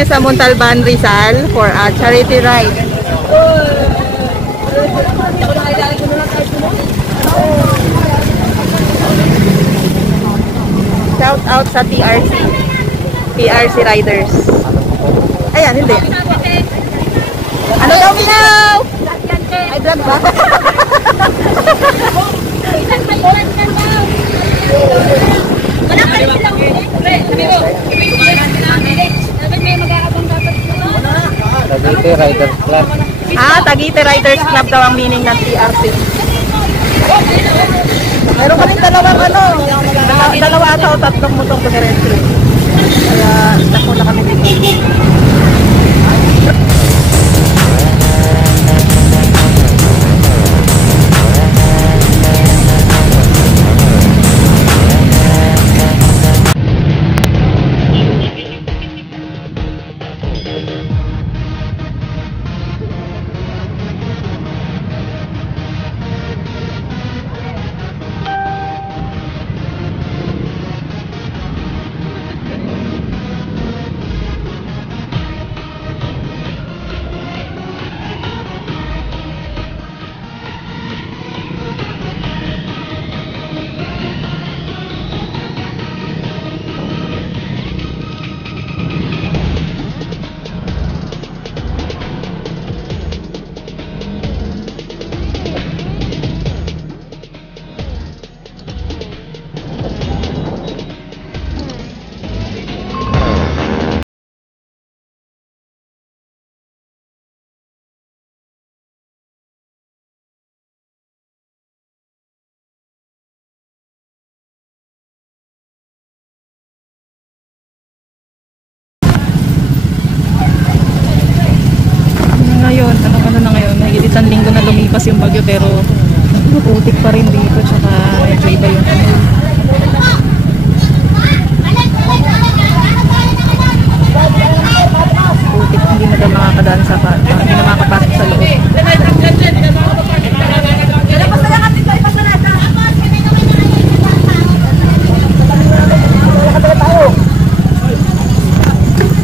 kami sa Montalban, Rizal for a charity ride. Shout out sa PRC riders. Ayan, hindi. Ano daw, Minaw? Ay, vlog ba? Wala pa rin silang Tagite Riders Club. Tagite Riders Club daw ang meaning ng TRC. Meron ka rin dalawa ata o tatlong motong kudiretso. Kaya nako na kami dito. Isang linggo na lumipas yung bagyo pero putik pa rin dito tsaka medyo iba yung putik, hindi na makakadaan sa hindi na makakapasok sa loob.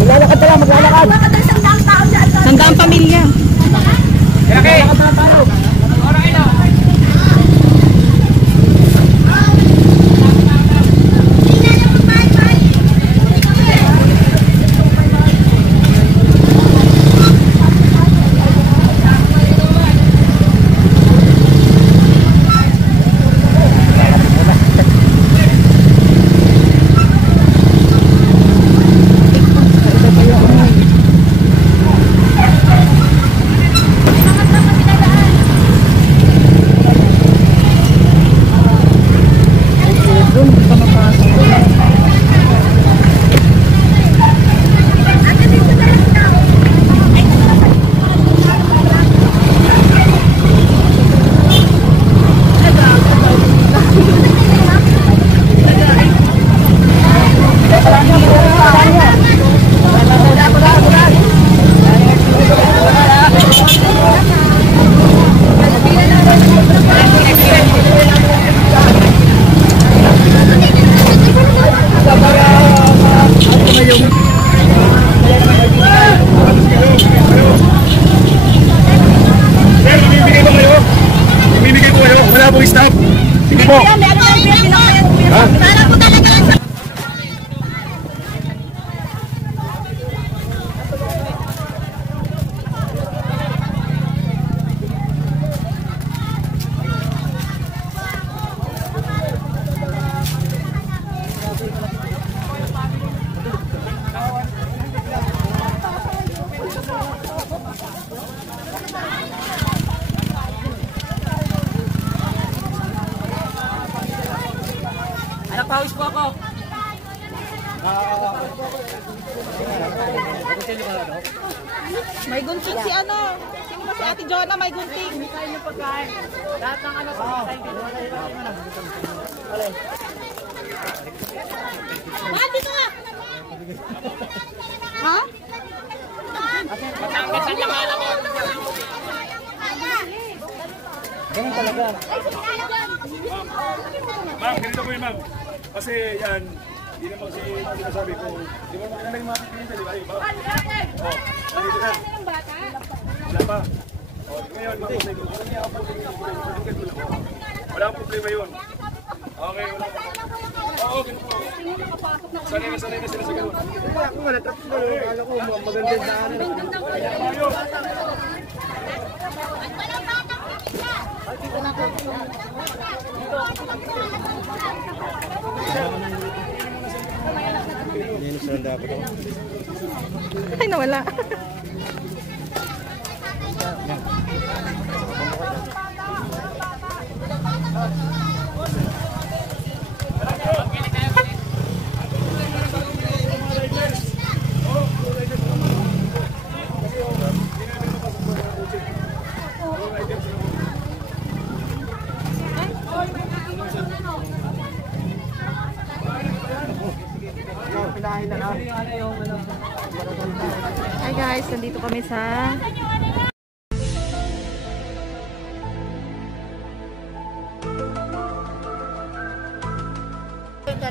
Maglalakad. Sandaang pamilya. Okay. Pawis po ako. May gunting si ano? Sino ba si Ate Jonah may gunting? Hindi kayo ng pagkain. Lahat ng ano sa kain dito. Bakit dito ka? Ha? Matanggas ang laman ako. Ganun talaga. Ma'am, ganito po yun ma'am. Kasi yan, Hindi naman kasi sinasabi ko, di ba maganda yung mga pipilinta, di ba? Iba. Nandito ka. Wala pa. Ngayon, mag-usay ko. Wala akong problema yun. Okay, wala pa. Oo, ganito. Sanay na sila sa gano'n. Ako nga, natrap ko. Akala ko, maganda yung daanan. Ay, nawala. Hi guys, nandito kami sa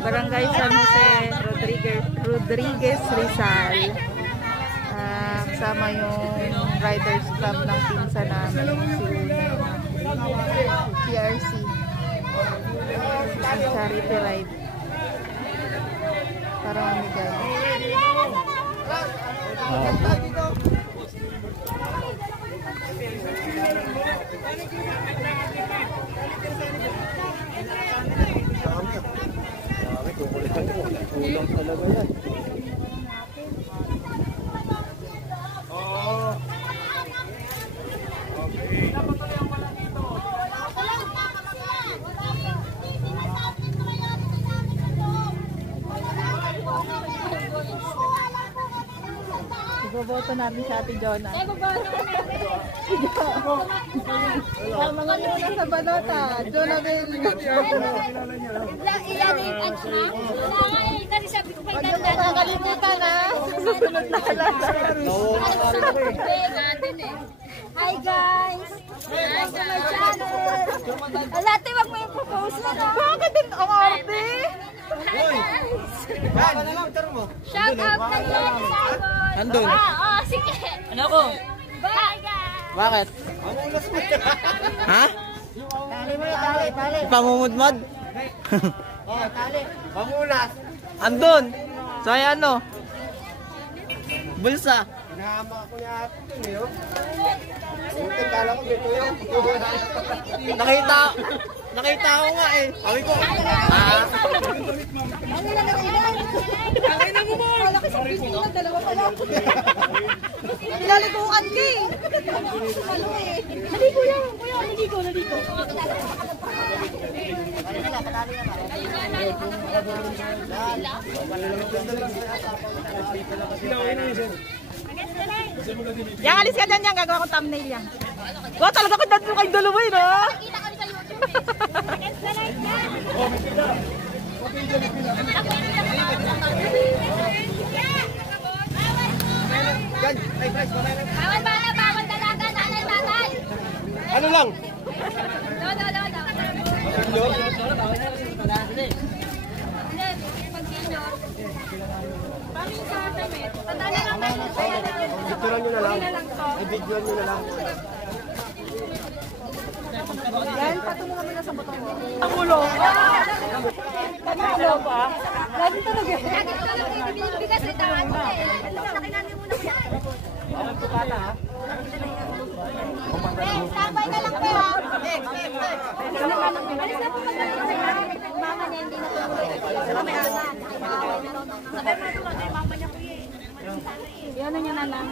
Barangay San Jose Rodriguez Rizal. Kasama yung Riders Club ng pinsa namin, si PRC. Charity ride. Para mamigay. Kulang talaga yan. Iboboto namin si Ate Jonah. Ang mga muna sa balota. Jonah Bell. Ilan yung extra? Kasi sabi ko pa yung Nakakalimutan na. Susunod na halata. Hi guys! Hi to my channel! Alate, wag mo yung propose mo na. Bakit din ang arte? Hi guys! Baka na lang, taro mo. Shout out na yun, Simon! Nandun. Oo, sige! Ano ko? Bye guys! Bakit? Ha? Pamumudmod? Pamunas. Andun. So ay ano? Bulsa. Hinahama ako niya ate dun eh. Buti kala ko dito yun. Nakita ko nga eh. Sabi ko. Pinaliguan ka eh. Naligo lang! Kuya, naligo! Yang alis ka dyan yan. Gagawa ko thumbnail yan. Wow, talaga ko dito kayo dalawa eh, no? Kita kami sa YouTube! Against the light na! Bawal bala, bawal dalaga, nanay, tatay! Ano lang? No. Pag-senior. Paano sa damit? Tanda na lang tayo. Picturean nyo na lang. I-videoan nyo na lang. Yan, patungo kami na sa botong mo. Ang ulo. Ano ba? Lagi talaga. Lagi talaga yung binibigas ni Tawad eh. Laki namin muna kuya. Tambay na lang po ha. Alis na po mama niya hindi na tumuloy. Sabi mo tulad ay mama niya kuya eh. Yan na niya na lang.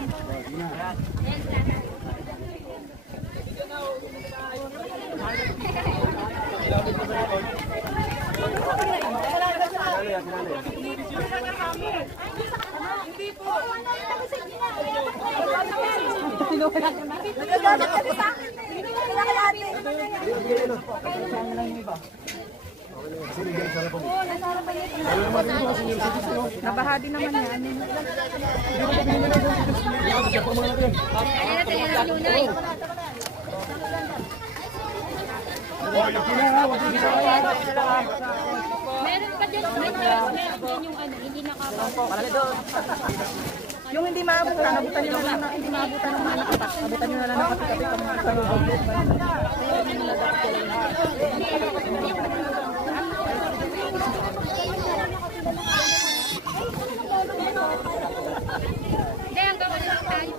Hindi po. Nabaha din naman yan. Meron pa yung ano, hindi nakapag. Yung hindi maabutan, abutan nyo na lang, hindi maabutan ng mga nakatak. Abutan nyo na lang ng kapit-kapit ang mga Hindi, hanggang wala lang tayo.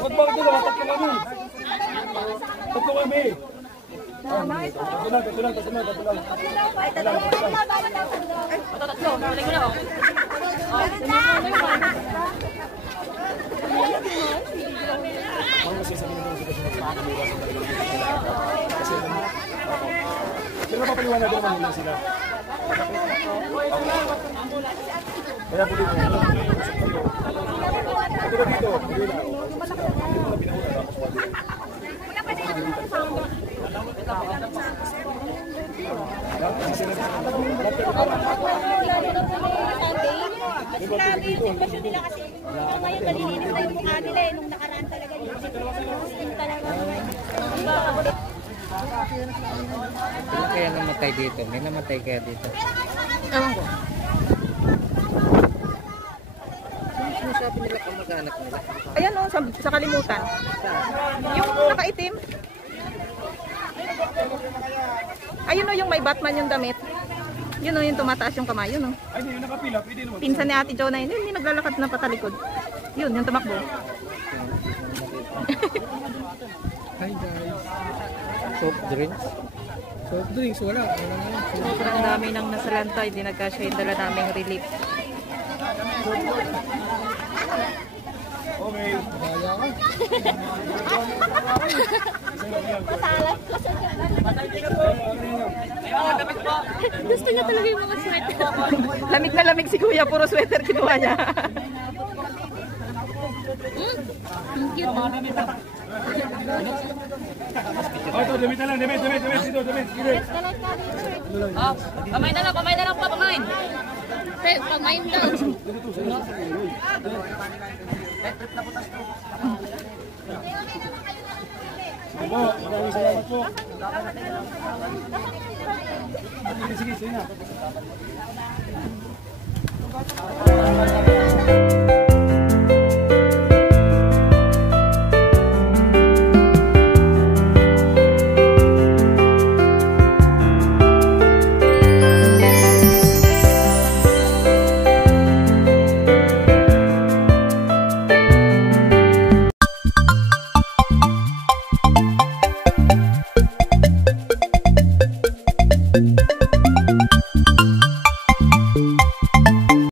Huwag ba ito naman? Tatlo kami. Tatlo kami. Tatlo lang. Tatlo, nalay ko na oh. Pero mapapaliwanag ko naman hindi sila. Kaya po dito. Dito dito. Mas grabe yung sitwasyon nila kasi ngayon malilinis na yung mukha nila nung nakaraan talaga yung sitwasyon talaga. Ano kaya namatay dito? May namatay kaya dito? Ewan ko. Sinasabi nila kamag-anak nila. Ayan o, sa kalimutan. Yung nakaitim. Ayun o, yung may Batman yung damit. Yun o, yung tumataas yung kamay. Yun o. Ay, hindi nakapila. Pwede naman. Pinsan ni Ate Jonah yun. Hindi naglalakad na patalikod. Yun, yung tumakbo. Hi guys. Soft drinks? Soft drinks, wala. Wala nga. Sobrang dami nang nasalanta. Hindi nagkasya yung dala naming relief. Okay. Kaya ka. Gusto niya talaga yung mga sweater. Lamig na lamig si Kuya. Puro sweater kinuha niya. Ang cute. Oh, ito, damit na lang. Damit. Dito, damit. Oh, kamay na lang pa, kamay. Pamain daw. Po, maraming salamat po. Sige na.